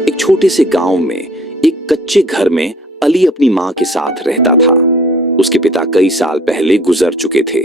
एक छोटे से गांव में एक कच्चे घर में अली अपनी माँ के साथ रहता था। उसके पिता कई साल पहले गुजर चुके थे।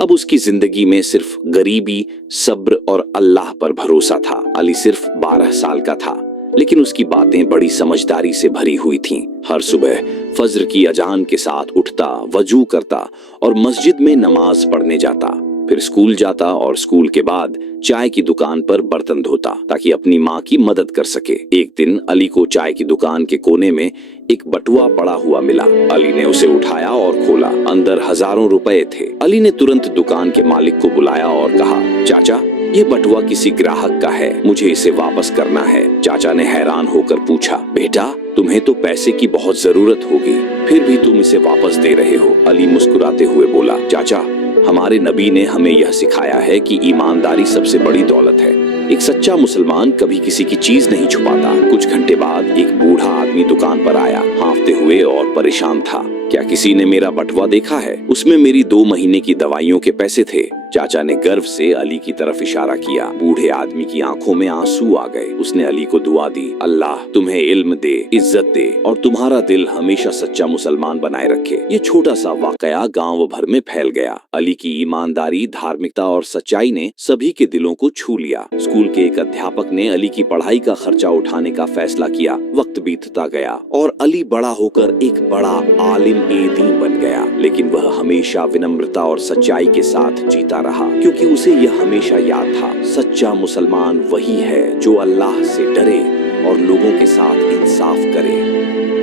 अब उसकी जिंदगी में सिर्फ गरीबी, सब्र और अल्लाह पर भरोसा था। अली सिर्फ 12 साल का था, लेकिन उसकी बातें बड़ी समझदारी से भरी हुई थीं। हर सुबह फज्र की अजान के साथ उठता, वजू करता और मस्जिद में नमाज पढ़ने जाता। फिर स्कूल जाता और स्कूल के बाद चाय की दुकान पर बर्तन धोता ताकि अपनी माँ की मदद कर सके। एक दिन अली को चाय की दुकान के कोने में एक बटुआ पड़ा हुआ मिला। अली ने उसे उठाया और खोला। अंदर हजारों रुपए थे। अली ने तुरंत दुकान के मालिक को बुलाया और कहा, चाचा, ये बटुआ किसी ग्राहक का है, मुझे इसे वापस करना है। चाचा ने हैरान होकर पूछा, बेटा, तुम्हें तो पैसे की बहुत जरूरत होगी, फिर भी तुम इसे वापस दे रहे हो? अली मुस्कुराते हुए बोला, चाचा, हमारे नबी ने हमें यह सिखाया है कि ईमानदारी सबसे बड़ी दौलत है। एक सच्चा मुसलमान कभी किसी की चीज नहीं छुपाता। कुछ घंटे बाद एक बूढ़ा आदमी दुकान पर आया, हांफते हुए और परेशान था। क्या किसी ने मेरा बटुआ देखा है? उसमें मेरी 2 महीने की दवाइयों के पैसे थे। चाचा ने गर्व से अली की तरफ इशारा किया। बूढ़े आदमी की आंखों में आंसू आ गए। उसने अली को दुआ दी, अल्लाह तुम्हें इल्म दे, इज्जत दे और तुम्हारा दिल हमेशा सच्चा मुसलमान बनाए रखे। ये छोटा सा वाकया गांव भर में फैल गया। अली की ईमानदारी, धार्मिकता और सच्चाई ने सभी के दिलों को छू लिया। स्कूल के एक अध्यापक ने अली की पढ़ाई का खर्चा उठाने का फैसला किया। वक्त बीतता गया और अली बड़ा होकर एक बड़ा आलिम ए दीन बन गया, लेकिन वह हमेशा विनम्रता और सच्चाई के साथ जीता रहा, क्योंकि उसे यह हमेशा याद था, सच्चा मुसलमान वही है जो अल्लाह से डरे और लोगों के साथ इंसाफ करे।